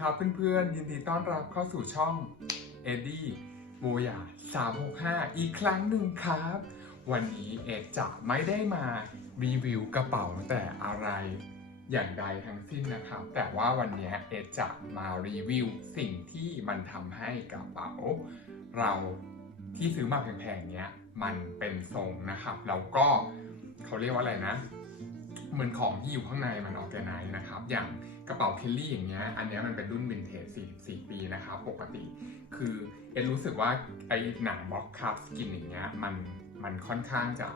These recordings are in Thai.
ครับเพื่อนๆ ยินดีต้อนรับเข้าสู่ช่องเอ็ดดี้โบยา365 อีกครั้งหนึ่งครับ วันนี้เอ็ดจะไม่ได้มารีวิวกระเป๋าแต่อะไรอย่างใดทั้งสิ้นนะครับ แต่ว่าวันนี้เอ็ดจะมารีวิวสิ่งที่มันทำให้กระเป๋า เราที่ซื้อมาแพงๆเนี้ยมันเป็นทรงนะครับแล้วก็เขาเรียกว่าอะไรนะ เหมือนของที่อยู่ข้างในมันออแกไนนะครับ อย่างกระเป๋าเคลลี่อย่างเงี้ย อันเนี้ยมันเป็นรุ่นวินเทจ44 ปีนะครับ ปกติ คือเอ็นรู้สึกว่าไอ้หนังบล็อกคัพสกินอย่างเงี้ย มัน มันค่อนข้างจะ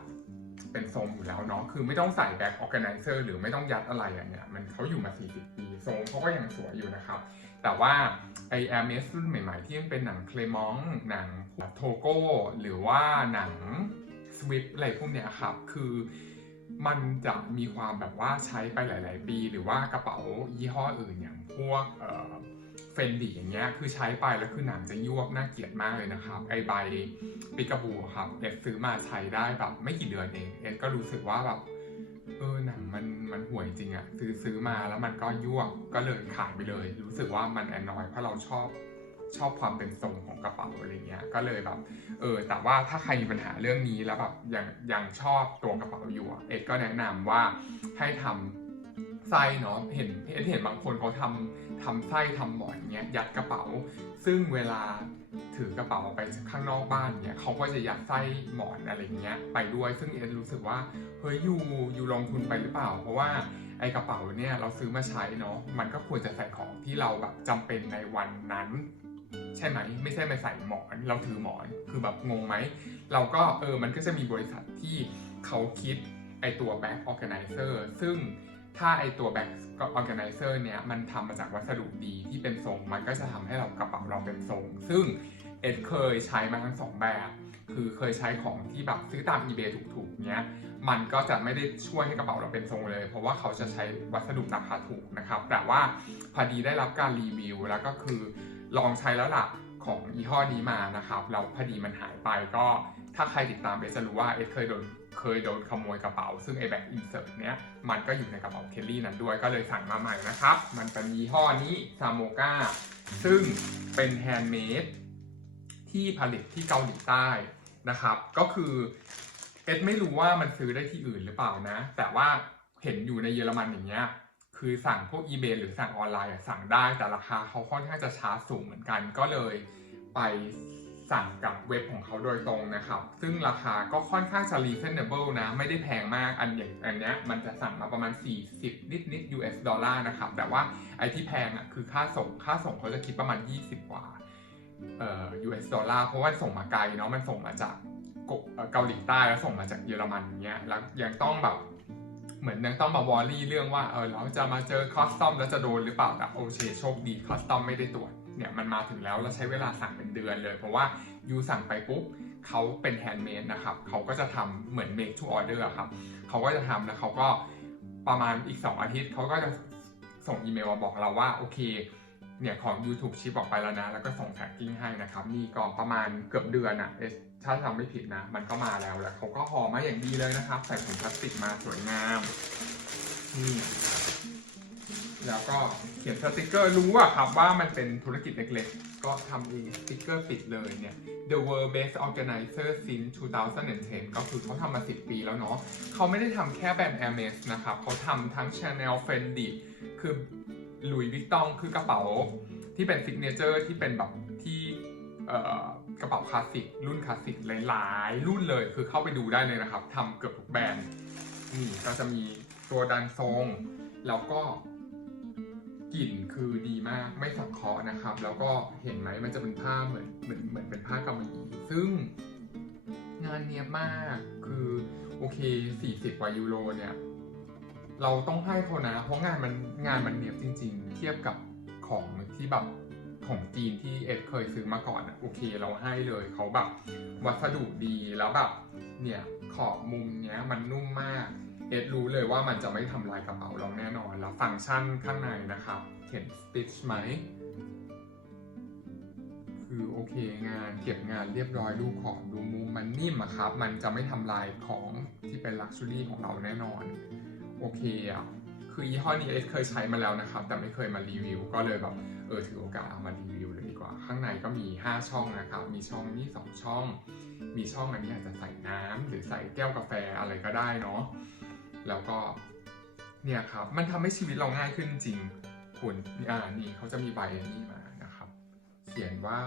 เป็นทรงอยู่แล้วเนาะ คือไม่ต้องใส่แบ็คออแกไนเซอร์หรือไม่ต้องยัดอะไรอย่างเงี้ย มันเขาอยู่มา 40 ปีทรงเขาก็ยังสวยอยู่นะครับ แต่ว่าไอ Air m e s รุ่นใหม่ๆ ที่มันเป็นหนังเคลมองหนังโทโก้หรือว่าหนังสวิฟอะไรพวกเนี้ยครับ คือ มันจะมีความแบบว่าใช้ไปหลาย ๆ ปี หรือว่ากระเป๋ายี่ห้ออื่นอย่างพวกเฟนดีอย่างเงี้ยคือใช้ไปแล้วคือหนังจะยวบน่าเกลียดมากเลยนะครับ ไอใบปิกาบูครับเอ็ดซื้อมาใช้ได้แบบไม่กี่เดือนเองเอ็ดก็รู้สึกว่าแบบเออหนังมันมันห่วยจริงอะซื้อซื้อมาแล้วมันก็ยั่วก็เลยขายไปเลย รู้สึกว่ามันแอนนอยเพราะเราชอบ ชอบความเป็นทรงของกระเป๋าอะไรเงี้ยก็เลยแบบเออแต่ว่าถ้าใครมีปัญหาเรื่องนี้แล้วแบบยังยังชอบตัวกระเป๋าอยู่อะเอ็ดก็แนะนำว่าให้ทำไส้เนาะเห็นเอ็ดเห็นบางคนเขาทำทำไส้ทำหมอนเงี้ยยัดกระเป๋า ซึ่งเวลาถือกระเป๋าไปข้างนอกบ้านเนี่ยเขาก็จะยัดไส้หมอนอะไรเงี้ยไปด้วย ซึ่งเอ็นรู้สึกว่าเฮ้ยยูยูลงทุนไปหรือเปล่า เพราะว่าไอกระเป๋าเนี่ยเราซื้อมาใช้เนาะมันก็ควรจะใส่ของที่เราแบบจำเป็นในวันนั้น ใช่ไหมไม่ใช่มาใส่หมอน เราถือหมอนคือแบบงงไหม เราก็เออมันก็จะมีบริษัทที่เขาคิดไอตัว back organizer ซึ่งถ้าไอตัว back organizer เนี่ยมันทำมาจากวัสดุดีที่เป็นทรง มันก็จะทำให้เรากระเป๋าเราเป็นทรง ซึ่งเอ็ดเคยใช้มาทั้งสองแบบ คือเคยใช้ของที่แบบซื้อตาม eBay ถูกๆเนี้ยมันก็จะไม่ได้ช่วยให้กระเป๋าเราเป็นทรงเลย เพราะว่าเขาจะใช้วัสดุราคาถูกนะครับ แต่ว่าพอดีได้รับการรีวิวแล้วก็คือ ลองใช้แล้วล่ะของยี่ห้อนี้มานะครับแล้วพอดีมันหายไปก็ถ้าใครติดตามเอสจะรู้ว่าเอสเคยโดนเคยโดนขโมยกระเป๋า ซึ่งไอแบ็กอินเสิร์ตเนี้ยมันก็อยู่ในกระเป๋าเคลลี่นั้นด้วยก็เลยสั่งมาใหม่นะครับ มันเป็นยี่ห้อนี้ซามโมกาซึ่งเป็นแฮนด์เมดที่ผลิตที่เกาหลีใต้นะครับ ก็คือเอ็ดไม่รู้ว่ามันซื้อได้ที่อื่นหรือเปล่านะ แต่ว่าเห็นอยู่ในเยอรมันอย่างเงี้ย คือสั่งพวก eBay หรือสั่งออนไลน์สั่งได้แต่ราคาเขาค่อนข้างจะชาร์จสูงเหมือนกัน ก็เลยไปสั่งกับเว็บของเขาโดยตรงนะครับ ซึ่งราคาก็ค่อนข้างจะ reasonable นะ ไม่ได้แพงมาก อันอย่างอันเนี้ยมันจะสั่งมาประมาณ 40 นิดนิดๆ US ดอลลาร์นะครับ แต่ว่าไอ้ที่แพงอะคือค่าส่ง ค่าส่งเขาจะคิดประมาณ 20 กว่าเอ่อ US ดอลลาร์ เพราะว่าส่งมาไกลเนาะ มันส่งมาจากเกาเออเกาหลีใต้แล้วส่งมาจากเยอรมันอย่างเงี้ย แล้วยังต้องแบบ เหมือนยังต้องมาวอรี่เรื่องว่าเออเราจะมาเจอคอสตอมแล้วจะโดนหรือเปล่าแต่โอเคโชคดีคอสตอมไม่ได้ตรวจเนี่ยมันมาถึงแล้วเราใช้เวลาสั่งเป็นเดือนเลย เพราะว่ายูสั่งไปปุ๊บเขาเป็นแฮนด์เมดนะครับเขาก็จะทำเหมือน make to order อะครับเขาก็จะทำแล้วเขาก็ประมาณอีก 2 อาทิตย์เขาก็จะส่งอีเมลมาบอกเราว่าโอเคเนี่ยของ YouTube ชิปออกไปแล้วนะ แล้วก็ส่งแท็กกิ้งให้นะครับนี่ก็ประมาณเกือบเดือนอะเอส ถ้าจำไม่ผิดนะ มันก็มาแล้วแหล้วเขาก็ห่อมาอย่างดีเลยนะครับ ใส่ถุงพลาสติกมาสวยงามนี่แล้วก็เขียนสติกเกอร์รู้อะครับว่ามันเป็นธุรกิจเล็กๆ ก็ทำเองสติกเกอร์ปิดเลยเนี่ย The World Best Organizer since 2010 ก็คือเขาทำมา 10 ปีแล้วเนาะเขาไม่ได้ทำแค่แบรนด์ Hermes นะครับเขาทำทั้ง Chanel Fendi คือ Louis Vuitton คือกระเป๋าที่เป็นซิกเนเจอร์ที่เป็นแบบที่เอ่อ กระเป๋าคลาสสิกรุ่นคลาสสิกหลายๆ รุ่นเลยคือเข้าไปดูได้เลยนะครับทำเกือบทุกแบรนด์นี่ก็จะมีตัวดันทรง แล้วก็กลิ่นคือดีมากไม่สังเคราะห์นะครับ แล้วก็เห็นไหมมันจะเป็นผ้าเหมือนเหมือนเหมือนเป็นผ้ากำมะหยี่ซึ่งงานเนี้ยบมากคือโอเค 40กว่ายูโรเนี่ย เราต้องให้เขานะ เพราะงานมันงานมันเนียบจริง ๆ เทียบกับของที่แบบ ของจีนที่เอ็ดเคยซื้อมาก่อนอะโอเคเราให้เลยเขาแบบวัสดุดีแล้วแบบเนี่ยขอบมุมเนี้ยมันนุ่มมากเอ็ดรู้เลยว่ามันจะไม่ทำลายกระเป๋าเราแน่นอน แล้วฟังก์ชันข้างในนะครับ เห็นสติชไหม คือโอเคงานเก็บงานเรียบร้อยดูขอบดูมุมมันนิ่มอะครับ มันจะไม่ทำลายของที่เป็นลักชัวรี่ของเราแน่นอน โอเคอะคือยี่ห้อนี้เอสเคยใช้มาแล้วนะครับ แต่ไม่เคยมารีวิวก็เลยแบบ เออถือโอกาสเอามารีวิวเลยดีกว่า ข้างในก็มี 5 ช่องนะครับ มีช่องนี้2ช่อง มีช่องอันนี้อาจจะใส่น้ำหรือใส่แก้วกาแฟอะไรก็ได้เนาะ แล้วก็เนี่ยครับมันทำให้ชีวิตเราง่ายขึ้นจริงคุณอ่านี่เขาจะมีใบอันนี้มานะครับ เขียนว่า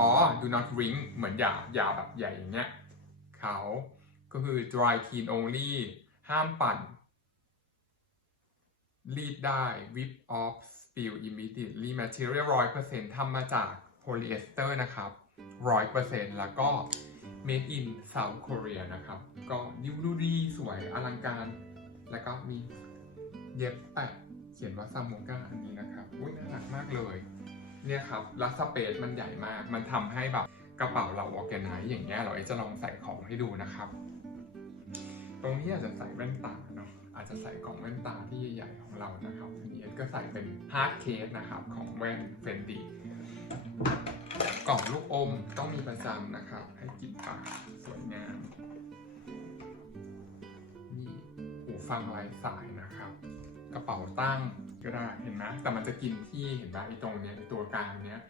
อ๋อ do not ring เหมือนยายาแบบใหญ่อย่างเงี้ยเขาก็คือ dry clean only ห้ามปั่น รีดได้ whip off spill immediately material 100%ทำมาจากโพลีเอสเตอร์นะครับ 100%แล้วก็ made in South Korea นะครับ ก็ดูดูดีสวยอลังการ แล้วก็มีเย็บแปะเขียนว่าซาโมกาอันนี้นะครับอุ้ยน่ารักมากเลย เนี่ยครับแล้วสเปซมันใหญ่มาก มันทำให้แบบกระเป๋าเราออแกไนซ์อย่างเงี้ยเราจะลองใส่ของให้ดูนะครับ ตรงนี้อาจจะใส่แว่นตาเนาะ อาจจะใส่กล่องแว่นตาที่ใหญ่ๆของเรานะครับอันนี้ก็ใส่เป็นฮาร์ดเคสนะครับของแว่นเฟนดีกล่องลูกอมต้องมีประจำนะครับ ให้กินปากสวยงามนี่หูฟังไร้สายนะครับ กระเป๋าตั้งก็ได้เห็นไหมแต่มันจะกินที่เห็นไหมไอ้ตรงเนี้ยตัวกลางเนี้ย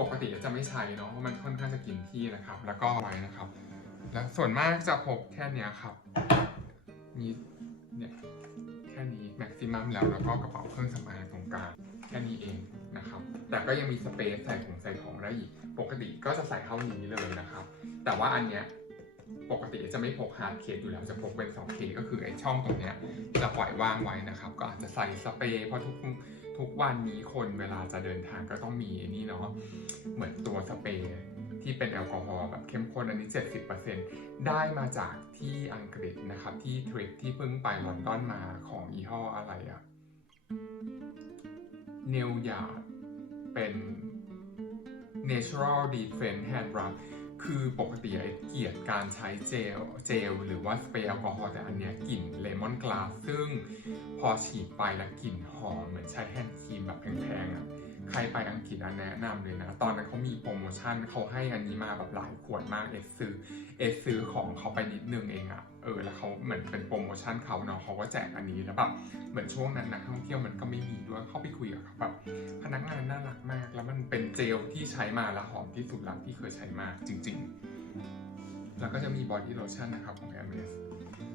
ปกติจะไม่ใช้เนาะเพราะมันค่อนข้างจะกินที่นะครับ แล้วก็ไว้นะครับ แล้วส่วนมากจะพกแค่เนี้ยครับมีเนี่ แม็กซิมัมแล้วแล้วก็กระเป๋าเครื่องสำอางตรงกลางแค่นี้เองนะครับแต่ก็ยังมีสเปซใส่ของใส่ของได้อีก ปกติก็จะใส่เท่านี้เลยนะครับ แต่ว่าอันเนี้ยปกติจะไม่พกฮาร์ดเคสอยู่แล้วจะพกเป็น 2K ก็คือไอ้ช่องตรงเนี้ยจะปล่อยว่างไว้นะครับ ก็อาจจะใส่สเปรย์เพราะทุกทุกวันนี้คนเวลาจะเดินทางก็ต้องมีนี่เนาะเหมือนตัวสเปรย์ ที่เป็นแอลกอฮอล์แบบเข้มข้นอันนี้ 70%ได้มาจากที่อังกฤษนะครับ ที่ทริปที่เพิ่งไปลอนดอนมาของยี่ห้ออะไรอะเนลยาเป็น natural defense hand rub คือปกติไอ้เกลียดการใช้เจลเจลหรือว่าสเปรย์แอลกอฮอล์แต่อันเนี้ยกลิ่นเลมอนกลาสซึ่งพอฉีดไปแล้วกลิ่นหอมเหมือนใช้แฮนด์ครีมแบบแพงๆอะ ใครไปอังกฤษอันแนะนำเลยนะ ตอนนั้นเขามีโปรโมชั่นเขาให้อันนี้มาแบบหลายขวดมากเอสซื้อเอสซื้อของเขาไปนิดนึงเองอะเออแล้วเขาเหมือนเป็นโปรโมชั่นเขาเนาะเขาก็แจกอันนี้แล้วแบบเหมือนช่วงนั้นนักท่องเที่ยวมันก็ไม่มีด้วยเข้าไปคุยกับเขาแบบพนักงานน่ารักมาก แล้วมันเป็นเจลที่ใช้มาแล้วหอมที่สุดล้วที่เคยใช้มาจริง ๆ แล้วก็จะมีบอดี้โลชั่นนะครับของ m อ s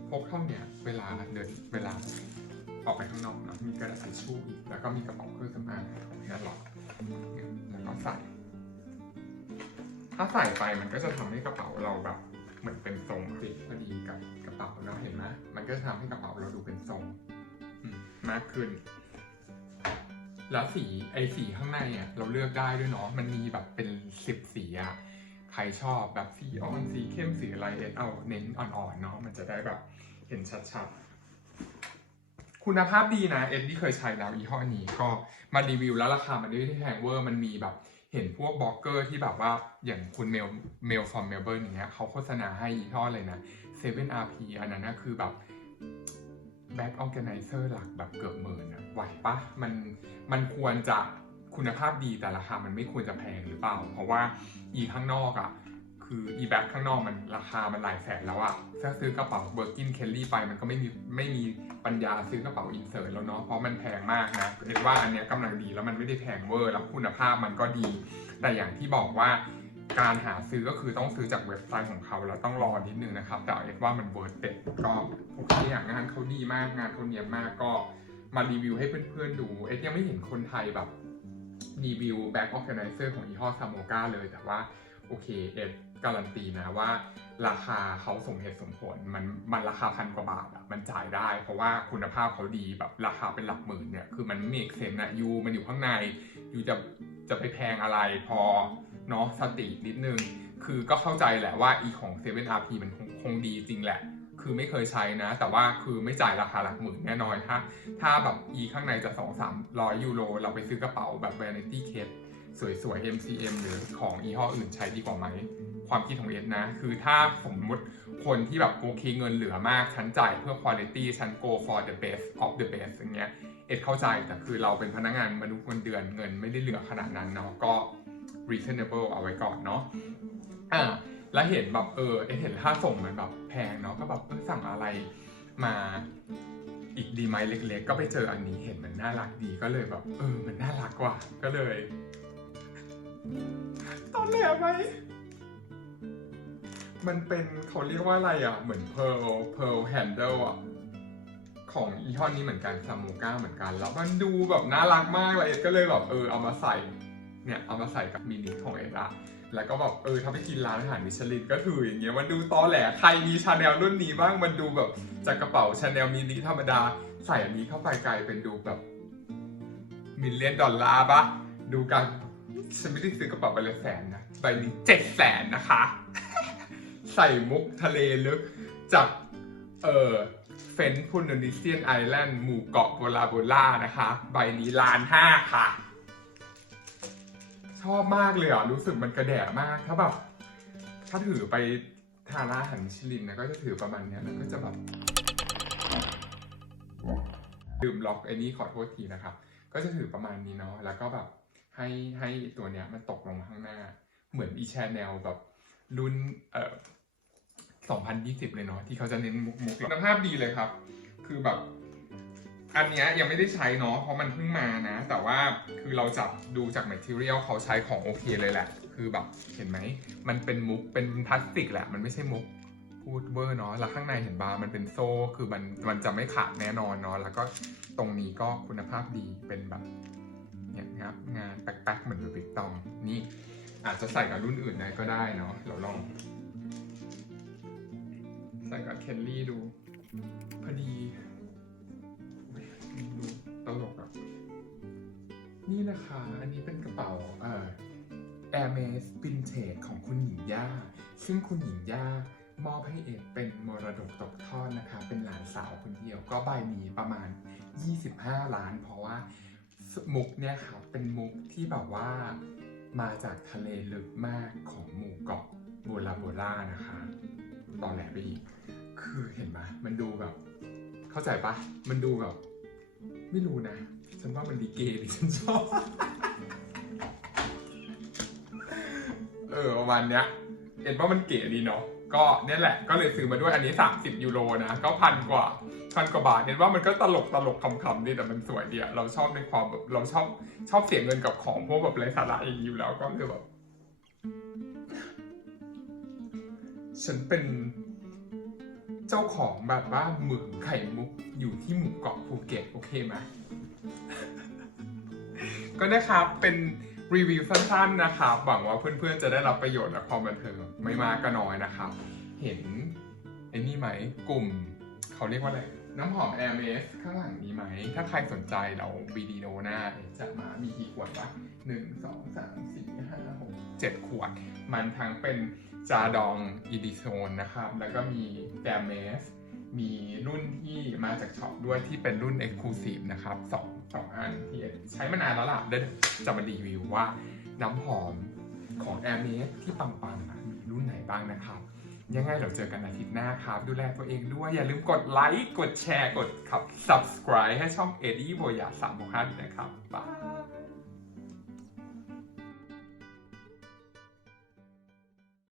พกเท่าเนี้ยเวลาเดินเวลา ออกไปข้างนอกเนะมีกระดาษทิชชู่อีกแล้วก็มีกระเป๋าเครื่องสำอางของแฮร์ล็อกแล้วก็ใส่ ถ้าใส่ไปมันก็จะทำให้กระเป๋าเราแบบเหมือนเป็นทรงติดพอดีกับกระเป๋าเนาะเห็นไหมมันก็จะทำให้กระเป๋าเราดูเป็นทรงมากขึ้น แล้วสีไอสีข้างในอะเราเลือกได้ด้วยเนาะมันมีแบบเป็นสิบสีอะใครชอบแบบสีอ่อนสีเข้มสีอะไรเอสเอาเน้นอ่อนๆเนาะมันจะได้แบบเห็นชัดๆ คุณภาพดีนะเอ็ดที่เคยใช้แล้วยี่ห้อนี้ก็มารีวิวแล้วราคามันไม่ได้แพงเวอร์มันมีแบบเห็นพวกบล็อกเกอร์ที่แบบว่าอย่างคุณเมลเมลฟอร์มเมลเบิร์นอย่างเงี้ยเขาโฆษณาให้ยี่ห้อเลยนะ 7RP อันนั้นนะคือแบบแบ็กออแก z นเซอร์หลักแบบเกือบหมื่นอะไหวปะมันมันควรจะคุณภาพดีแต่ราคามันไม่ควรจะแพงหรือเปล่า เพราะว่าอีข้างนอกอะ คืออีแบ็คข้างนอกมันราคามันหลายแสนแล้วอะถ้าซื้อกระเป๋าเบอร์กินเคลลี่ไปมันก็ไม่มีไม่มีปัญญาซื้อกระเป๋าอินเสิร์ตแล้วเนาะเพราะมันแพงมากนะเอ็ดว่าอันเนี้ยกำลังดีแล้วมันไม่ได้แพงเวอร์แล้วคุณภาพมันก็ดี แต่อย่างที่บอกว่าการหาซื้อก็คือต้องซื้อจากเว็บไซต์ของเขาแล้วต้องรอนิดนึงนะครับ แต่เอ็ดว่ามันเวิร์ดเต็ก็โอเคอะงานเขาดีมากงานเขาเนียบมากก็มารีวิวให้เพื่อนๆดู เอ็ดยังไม่เห็นคนไทยแบบรีวิวแบ็กออ g a แก z นเซอร์ของยี่ห้อซามโมกาเลยแต่ว่าโอเคเอ็ด การันตีนะว่า ราคาเขาสมเหตุสมผลมันมันราคาพันกว่าบาทอะมันจ่ายได้ เพราะว่าคุณภาพเขาดีแบบราคาเป็นหลักหมื่นเนี่ยคือมันเมกเซนนะยูมันอยู่ข้างในยูจะจะไปแพงอะไรพอเนาะสตินิดนึง คือก็เข้าใจแหละว่าอีของ 7RP มันคงคงดีจริงแหละ คือไม่เคยใช้นะ แต่ว่าคือไม่จ่ายราคาหลักหมื่นแน่นอนถ้าถ้าแบบอีข้างในจะ 2 3 0 0 ยูโร เราไปซื้อกระเป๋าแบบ vanity case สวยๆ MCM หรือของยี่ห้ออื่นใช้ดีกว่าไหม ความคิดของเอ็ดนะ คือถ้าสมมติคนที่แบบโอเคเงินเหลือมาก ฉันจ่ายเพื่อ quality ฉัน go for the best of the best อย่างเงี้ยเอ็ดเข้าใจแต่คือเราเป็นพนักงานมนุษย์เงินเดือนเงินไม่ได้เหลือขนาดนั้นเนาะก็ reasonable เอาไว้ก่อนเนาะอ่าแล้วเห็นแบบเออเอ็ดเห็นค่าส่งมันแบบแพงเนาะก็แบบเออสั่งอะไรมาอีกดีไหมเล็ก ๆ ก็ไปเจออันนี้เห็นมันน่ารักดีก็เลยแบบ เออ มันน่ารักกว่ะก็เลยตอนแหลไหม มันเป็นเขาเรียกว่าอะไรอะ เหมือน pearl pearl handle อะ ของอีห้อนี้เหมือนกันซามูก้าเหมือนกัน แล้วมันดูแบบน่ารักมากเลยก็เลยแบบเออเอามาใส่ เนี่ยเอามาใส่กับมินิของเอ็ดอะแล้วก็แบบเออถ้าไปกินร้านอาหารมิชลินก็ถืออย่างเงี้ยมันดูตอแหลใครมีชาแนลรุ่นนี้บ้างมันดูแบบจากกระเป๋าชาแนลมินิธรรมดาใส่อันนี้เข้าไปกลายเป็นดูแบบมิลเลียนดอลลาร์ปะดูกันฉันไม่ได้ซื้อกระเป๋าใบละแสนนะใบนี้เจ็ดแสนนะคะ ใส่มุกทะเลลึกจากเออเฟนพูนดิเซียนไอแลนด์หมู่เกาะโบลาโบล่านะคะ ใบนี้ล้านห้าค่ะ ชอบมากเลยอะ รู้สึกมันกระแดะมาก ถ้าแบบถ้าถือไปทาราหารมิลินนะก็จะถือประมาณเนี้ยแล้วก็จะแบบดื่มล็อกไอ้นี่ขอโทษทีนะครับ ก็จะถือประมาณนี้เนาะแล้วก็แบบให้ให้ตัวเนี้ยมันตกลงข้างหน้า เหมือนอีแชนแนลแบบรุ่นเอ่อ 2020 เลยเนาะที่เขาจะเน้นมุกมุกคุณภาพดีเลยครับ คือแบบ อันเนี้ยยังไม่ได้ใช้เนาะเพราะมันเพิ่งมานะ แต่ว่าคือเราจับดูจาก material เขาใช้ของโอเคเลยแหละ คือแบบเห็นไหม มันเป็นมุกเป็นพลาสติกแหละ มันไม่ใช่มุกพูดเวอร์เนาะแล้วข้างในเห็นบาร์มันเป็นโซ่คือมันมันจะไม่ขาดแน่นอนเนาะแล้วก็ตรงนี้ก็คุณภาพดีเป็นแบบเนี่ยครับงานแป๊กๆเหมือนบิตองนี่อาจจะใส่กับรุ่นอื่นได้ก็ได้เนาะเราลอง ใส่กับเคนลี่ดู พอดีดูตลกอะ นี่นะคะ อันนี้เป็นกระเป๋าเอ่อ Hermes Vintage ของคุณหญิงย่า ซึ่งคุณหญิงย่ามอบให้เอกเป็นมรดกตกทอดนะคะ เป็นหลานสาวคนเดียว ก็ใบนี้ประมาณ 25 ล้าน เพราะว่ามุกเนี่ยครับเป็นมุกที่แบบว่ามาจากทะเลลึกมากของหมู่เกาะโบลาโบล่านะคะ ตอนแหลไปอีก คือเห็นปะมันดูแบบ เข้าใจปะมันดูแบบ ไม่รู้นะ ฉันว่ามันดีเกดิฉันชอบเออประมาณเนี้ยเห็นว่ามันเก๋ดีเนาะก็เนี่ยแหละก็เลยซื้อมาด้วยอันนี้ 30 ยูโรนะก็พันกว่าพันกว่าบาทเห็นว่ามันก็ตลกตลกคำๆดีแต่มันสวยดีอะเราชอบในความแบบเราชอบชอบเสียเงินกับของพวกแบบไร้สาระอย่างนี้อยู่แล้วก็คือแบบฉันเป็น เจ้าของแบบว่าหมึกไข่มุกอยู่ที่หมู่เกาะภูเก็ตโอเคไหมก็นะครับเป็นรีวิวสั้นๆนะครับหวังว่าเพื่อนๆจะได้รับประโยชน์และความบันเทิงไม่มากก็น้อยนะครับ เห็นไอ้นี่ไหมกลุ่ม เขาเรียกว่าอะไรน้ำหอม Air m a s ข้างหลังนี้ไหม ถ้าใครสนใจเราวีดีโอหน้าจะมามีกี่ขวดวะหนึ่งสองสามสี่ห้าหกเจ็ดขวด มันทั้งเป็น จาดองอีดิโซนนะครับ แล้วก็มีแดมเมส มีรุ่นที่มาจากช็อปด้วยที่เป็นรุ่น Exclusive นะครับสองสองอันที่ใช้มานานแล้วล่ะเดี๋ยวจะมารีวิวว่าน้ำหอมของ a i r m e s ที่ปังๆอะมีรุ่นไหนบ้างนะครับ ยังไงเราเจอกันอาทิตย์หน้าครับ ดูแลตัวเองด้วย อย่าลืมกดไลค์ กดแชร์ กดขับ subscribe ให้ช่อง Eddie โบยา365ด้วยนะครับ บาย